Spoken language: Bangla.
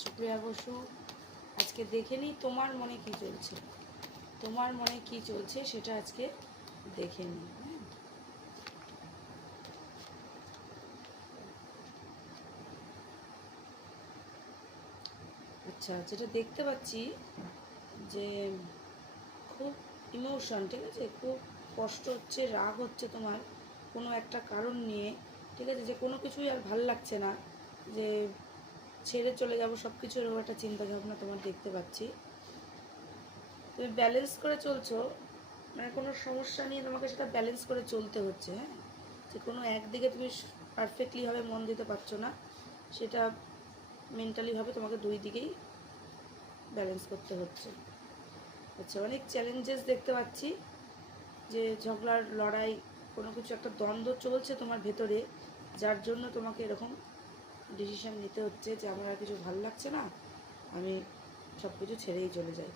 সুপ্রিয়া বসু। আজকে দেখে নিই তোমার মনে কি চলছে, তোমার মনে কি চলছে সেটা আজকে দেখে নিই। আচ্ছা, যেটা দেখতে পাচ্ছি যে খুব ইমোশন, ঠিক আছে, খুব কষ্ট হচ্ছে, রাগ হচ্ছে তোমার কোনো একটা কারণ নিয়ে, ঠিক আছে, যে কোনো কিছুই আর ভাল লাগছে না, যে ছেড়ে চলে যাব সব কিছুর একটা চিন্তা ভাবনা তোমার দেখতে পাচ্ছি। তুমি ব্যালেন্স করে চলছো, মানে কোনো সমস্যা নিয়ে তোমাকে সেটা ব্যালেন্স করে চলতে হচ্ছে। হ্যাঁ, যে কোনো একদিকে তুমি পারফেক্টলিভাবে মন দিতে পারছো না, সেটা মেন্টালিভাবে তোমাকে দুই দিকেই ব্যালেন্স করতে হচ্ছে। আচ্ছা, অনেক চ্যালেঞ্জেস দেখতে পাচ্ছি, যে ঝগড়ার লড়াই, কোনো কিছু একটা দ্বন্দ্ব চলছে তোমার ভেতরে, যার জন্য তোমাকে এরকম ডিসিশান নিতে হচ্ছে যে আমার আর কিছু ভালো লাগছে না, আমি সব কিছু ছেড়েই চলে যাই।